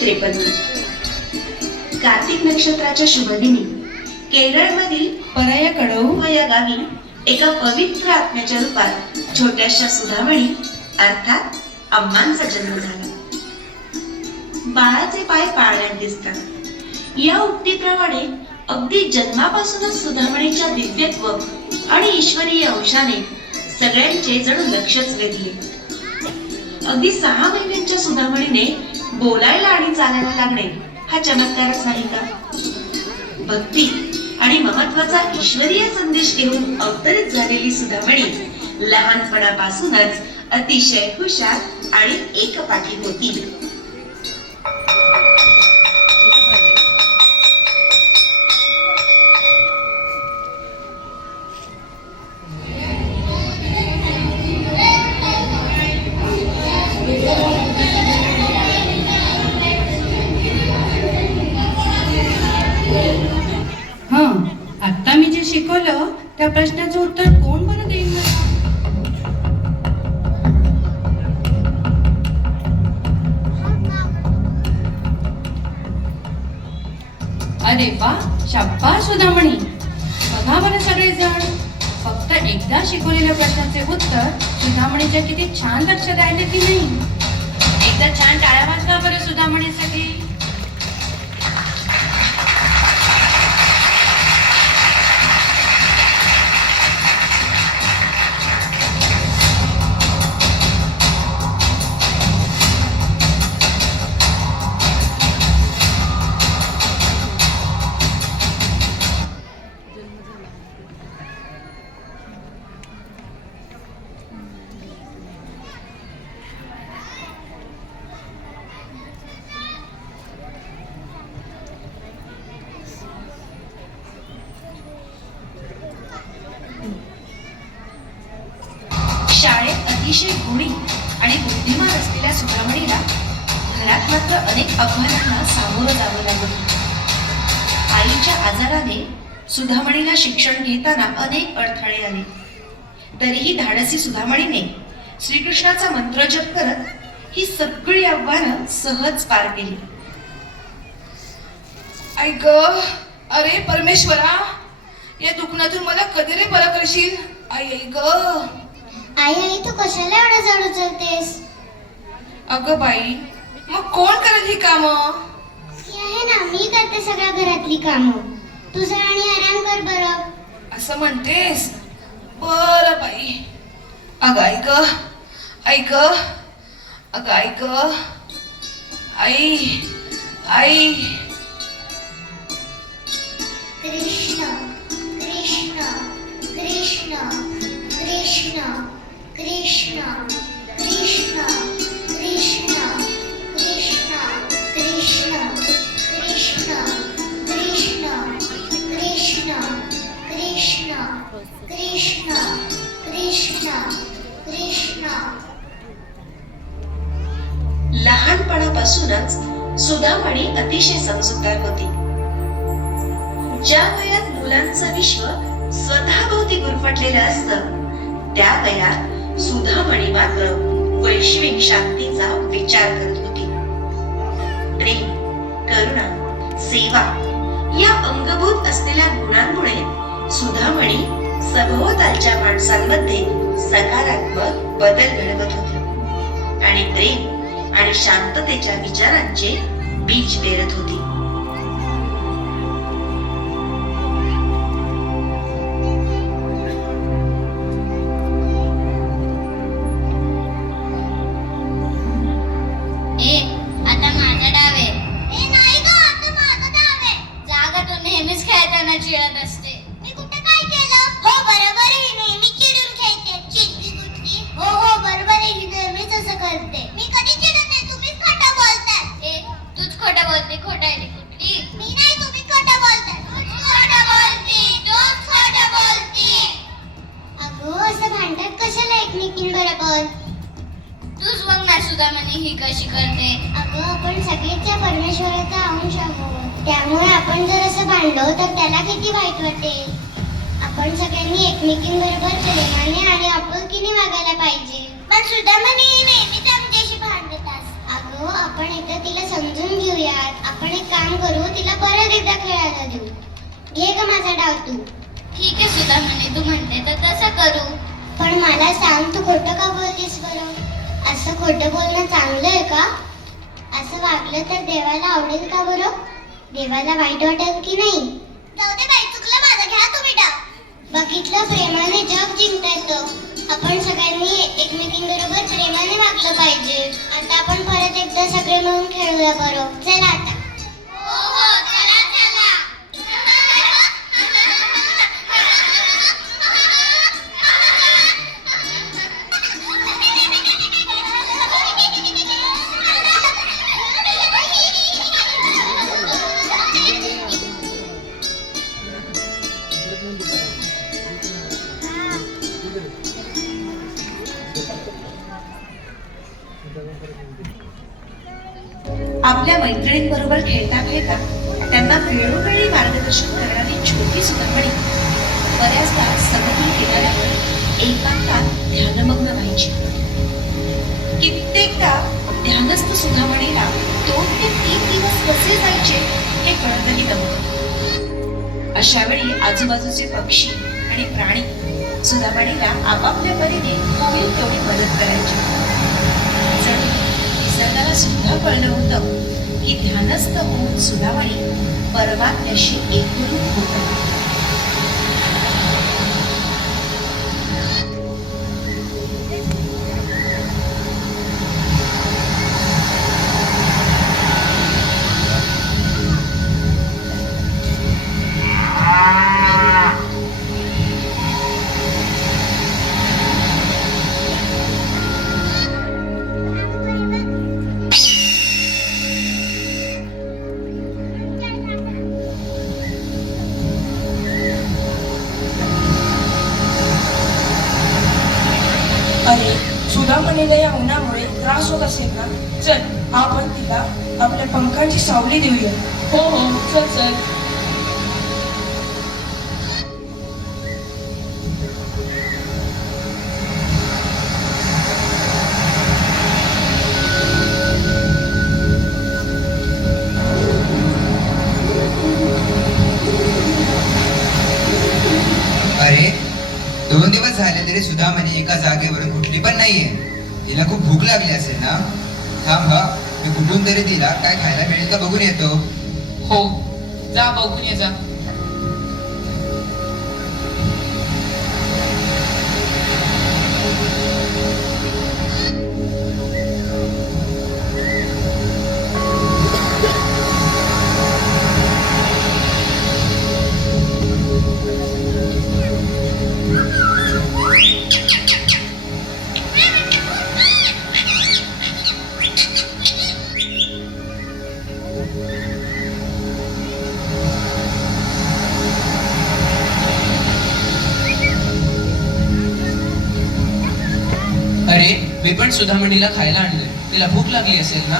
1953 कार्तिक नक्षत्राच्या शुभदिनी केरळमधील परयाकडऊ या गावी एका पवित्र आत्म्याच्या रूपात छोट्याशा सुधामणी अर्थात अम्मांचा जन्म झाला. बाळाचे पाय पाळण्यात दिसतात. या उक्तीप्रमाणे अगदी जन्मापासूनच सुधामणीच्या दिव्यत्व आणि ईश्वरीय अंशाने सगळ्यांचे जणू लक्षच वेधले. अगदी 6 महिन्यांच्या सुधामणीने बोलायला आणि चालायला लागणे हा चमत्कारच नाही का? भक्ती आणि महत्वाचा ईश्वरीय संदेश घेऊन अवतरित झालेली सुधामणी लहानपणापासूनच अतिशय हुशार आणि एकपाठी होती. आता मी जे शिकवलं त्या प्रश्नाचं उत्तर कोण बरं देईल मला? अरे वा, शाब्बास सुधामणी. बघा बरं सगळेजण, फक्त एकदा शिकवलेल्या प्रश्नाचे उत्तर सुधामणीच्या किती छान लक्षात राहिले की नाही? एकदा छान टाळ्या वाजवा बरं सुधामणीसाठी. शाळेत अतिशय गुणी आणि बुद्धिमान असलेल्या सुधामणीला घरात मात्र अनेक आव्हानांना सामोरं जावं लागलं. आईच्या आजाराने सुधामणीला शिक्षण घेताना अनेक अडथळे आले. तरीही धाडसी सुधामणीने श्रीकृष्णाचा मंत्र जप करत ही सगळी आव्हानं सहज पार केली. ऐक, अरे परमेश्वरा, या दुखण्यातून मला कधी रे बरं करशील? आई ऐक. आई आई तू कशाला एवढं जड उचलतेस? अगं बाई, मग कोण करेल ही कामं? ती आहे ना, मी करते सगळ्या घरातली कामं. तुझा आणि आराम कर बरं. असं म्हणतेस? बरं बाई. अगं ऐक, ऐक, अगं ऐक. आई आई. कृष्ण कृष्ण कृष्ण कृष्ण कृष्ण कृष्ण कृष्ण कृष्ण कृष्ण कृष्ण कृष्ण कृष्ण कृष्ण कृष्ण कृष्ण कृष्ण. लहानपणापासूनच सुधामणी अतिशय समजूतदार होती. ज्या वयात मुलांचं विश्व स्वतःभोवती गुरफटलेलं असतं त्या वयात सुधामणी मात्र वैश्विक शांतीचा विचार करत होती. प्रेम, करुणा, सेवा या अंगभूत असलेल्या गुणांमुळे सुधामणी सभोवतालच्या माणसांमध्ये सकारात्मक बदल घडवत होती आणि प्रेम आणि शांततेच्या विचारांचे बीज पेरत होती. चिडत असते. मी कुठे काय केलं? हो बरोबर आहे, नेहमी चिडून खेळते. चिडती कुठली? हो हो बरोबर आहे, ही नेहमीच असं करते. मी कधी चिडत नाही, तुम्हीच खोटं बोलताय. तूच खोटं बोलते. खोटायली कुठली? मी नाही, तुम्ही खोटं बोलताय. तूच खोटं बोलती. तूच खोटं बोलती. अगं असं भांडत कशाला एकमेकींबरोबर? तूच बघ ना सुधामणी ही कशी करते. अगं आपण सगळेच त्या परमेश्वराचा अंश आहोत. त्यामुळे आपण जर असं भांडलो तर त्याला किती वाईट वाटेल. आपण सगळ्यांनी एकमेकींबरोबर प्रेमाने आणि आपुलकीने वागायला पाहिजे. पण सुधामणी नेहमीच आमच्याशी भांडतात. अगं आपण एकदा तिला समजून घेऊया. काम करू, तिला परत एकदा खेळायला देऊ. घे ग माझा डाव तू. ठीक आहे सुधामणी, तू म्हणते तर तसं करू. पण मला सांग, तू खोटं का बोललीस बरं? असं खोटं बोलणं चांगलं आहे का? असं वागलं तर देवाला आवडेल का बरं? देवाला वाईट वाटेल की नाही? जाऊ दे बाई, चुकलं माझं, घ्या तुम्ही डाव. बघितलं, प्रेमाने जग जिंकता येतं. आपण सगळ्यांनी एकमेकींबरोबर प्रेमाने वागलं पाहिजे. आता आपण परत एकदा सगळे मिळून खेळूया बरं. चला आता. हो हो, चला चला. आपल्या मैत्रिणींबरोबर खेळता खेळता त्यांना वेळोवेळी मार्गदर्शन करणारी छोटी सुधामणी बऱ्याचदा समुद्र किनाऱ्यावर एकांतात ध्यानमग्न व्हायची. कित्येकदा ध्यानस्थ सुधामणीला 2 ते 3 दिवस कसे जायचे हे कळतही नव्हतं. अशा वेळी आजूबाजूचे पक्षी आणि प्राणी सुधामणीला आपापल्या परीने होईल तेवढी मदत करायची. जणू निसर्गाला सुद्धा कळलं होतं की ध्यानस्थ होऊन सुधामणी परमात्म्याशी एकरूप होत आहे. अरे, सुधामणीला या उन्हामुळे त्रास होत असेल ना? चल, आपण तिला आपल्या पंखांची सावली देऊया. हो हो, चल चल. अरे, 2 दिवस झाले तरी सुधामणी एका जागेवरून कुठली पण नाहीये. तिला खूप भूक लागली असेल ना? थांब हा, मी कुठून तरी तिला काय खायला मिळेल का बघून येतो. हो, जा बघून ये जा. अरे, मी पण सुधामणीला खायला आणलंय. तिला भूक लागली असेल ना?